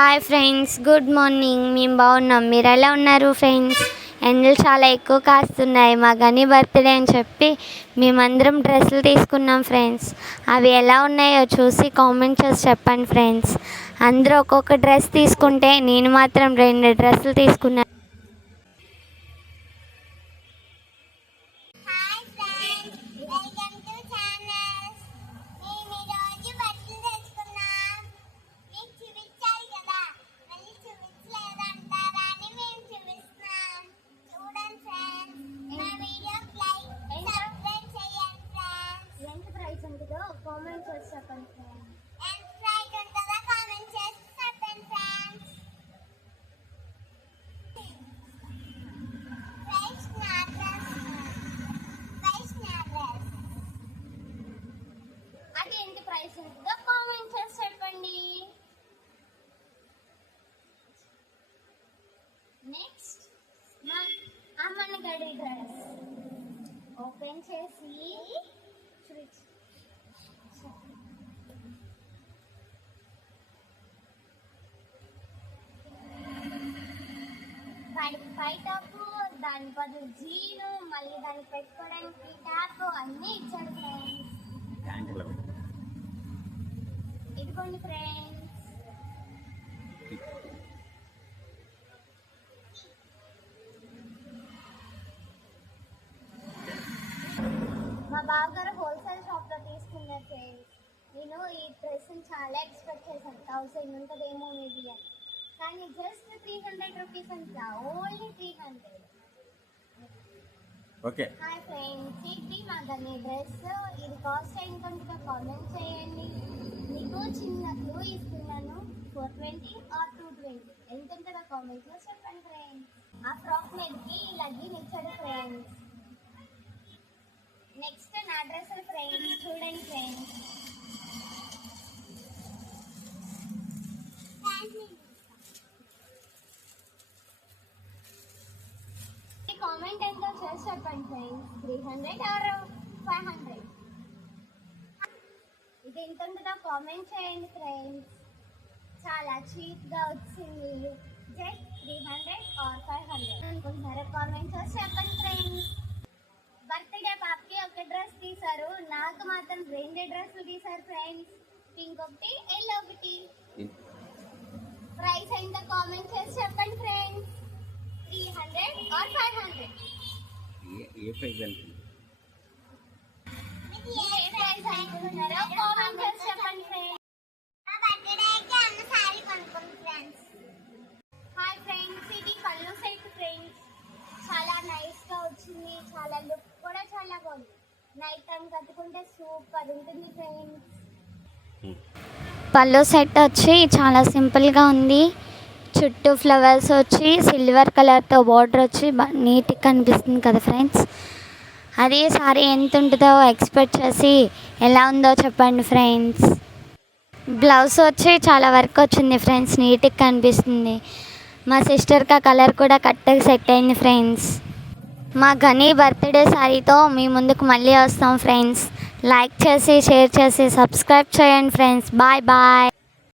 Hi friends, good morning. మేము బాగున్నాం. మీరు ఎలా ఉన్నారు ఫ్రెండ్స్? ఎండలు చాలా ఎక్కువ కాస్తున్నాయి. మా గని బర్త్డే అని చెప్పి మేమందరం డ్రెస్సులు తీసుకున్నాం ఫ్రెండ్స్. అవి ఎలా ఉన్నాయో చూసి కామెంట్ చేసి చెప్పండి ఫ్రెండ్స్. అందరూ ఒక్కొక్క డ్రెస్ తీసుకుంటే నేను మాత్రం 2 డ్రెస్సులు తీసుకున్నాను. కామెంట్ చేసి చెప్పండి ఫ్రెండ్స్. ఎంత ప్రైస్ ఉంటుందో కామెంట్ చేసి చెప్పండి ఫ్రెండ్స్. ప్రైస్ నా డ్రెస్ అది ఎంత ప్రైస్ ఉంటుందో కామెంట్ చేసి చెప్పండి. నెక్స్ట్ మా అమ్మని గడి డ్రెస్ ఓపెన్ చేసి దానికి పై టాప్, దాని బదులు జీను, మళ్ళీ దానికి పెట్టుకోవడానికి ట్యాప్ అన్నీ ఇచ్చాడు ఫ్రెండ్స్. ఇదిగోండి ఫ్రెండ్స్. మా బావగారు హోల్సేల్ షాప్లో తీసుకున్నారు ఫ్రెండ్స్. నేను ఈ డ్రెస్ని చాలా ఎక్స్పెక్ట్ చేశాను, 1000 ఉంటుందేమో మేబీ అని. కానీ జస్ట్ 300 రూపీస్ అంట, ఓన్లీ 300. ఓకే హాయ్ ఫ్రెండ్స్, ఇది మా గని డ్రెస్. ఇది కాస్ట్ ఎంత ఉంటుందో కామెంట్ చేయండి. మీకు చిన్న క్లూ ఇస్తున్నాను, 420 ఆర్ 220 ఎంత ఉంటుందో కామెంట్లో చెప్పండి ఫ్రెండ్స్. ఆ ఫ్రాక్ మీదకి లగ్గిన్ ఇచ్చాడు ఫ్రెండ్స్. నెక్స్ట్ నా డ్రెస్ ఫ్రెండ్స్, చూడండి ఫ్రెండ్స్. కామెంట్ ఎంతో చేసి చెప్పండి ఫ్రెండ్స్. 300 ఆర్ 500 ఇది ఎంత ఉంటుందో కామెంట్ చేయండి ఫ్రెండ్స్. చాలా చీప్గా వచ్చింది, జస్ట్ 300 ఆర్ 500 అనుకుంటున్నారా? కామెంట్ చేసి చెప్పండి ఫ్రెండ్స్. బర్త్డే పాపకి ఒక డ్రెస్ తీశారు, నాకు మాత్రం 2 డ్రెస్సులు తీశారు ఫ్రెండ్స్. పింక్ ఒకటి, ఎల్లో ఒకటి. ప్రైస్ ఎంత కామెంట్ చేసి చెప్పండి ఫ్రెండ్స్. 300 or 500. ఏ ప్రైస్ అనుకుంటున్నారు? ఏ ప్రైస్ అనుకుంటున్నారో కామెంట్ చేసి చెప్పండి ఫ్రెండ్స్. నా బర్త్డేకి అన్న సారీ కొనుక్కుంది ఫ్రెండ్స్. హాయ్ ఫ్రెండ్స్, ఇది పళ్ళు సెట్ ఫ్రెండ్స్. చాలా నైస్గా వచ్చింది, చాలా లుక్ కూడా చాలా బాగుంది. నైట్ టైం కట్టుకుంటే సూపర్ ఉంటుంది ఫ్రెండ్స్. పళ్ళు సెట్ వచ్చి చాలా సింపుల్గా ఉంది. చుట్టూ ఫ్లవర్స్ వచ్చి సిల్వర్ కలర్తో బార్డర్ వచ్చి నీట్గా కనిపిస్తుంది కదా ఫ్రెండ్స్. అదే సారీ ఎంత ఉంటుందో ఎక్స్పెక్ట్ చేసి ఎలా ఉందో చెప్పండి ఫ్రెండ్స్. బ్లౌజ్ వచ్చి చాలా వర్క్ వచ్చింది ఫ్రెండ్స్, నీట్గా కనిపిస్తుంది. మా సిస్టర్కి ఆ కలర్ కూడా కరెక్ట్గా సెట్ అయింది ఫ్రెండ్స్. మా గని బర్త్డే సారీతో మీ ముందుకు మళ్ళీ వస్తాం ఫ్రెండ్స్. లైక్ చేసి, షేర్ చేసి, సబ్స్క్రైబ్ చేయండి ఫ్రెండ్స్. Bye bye.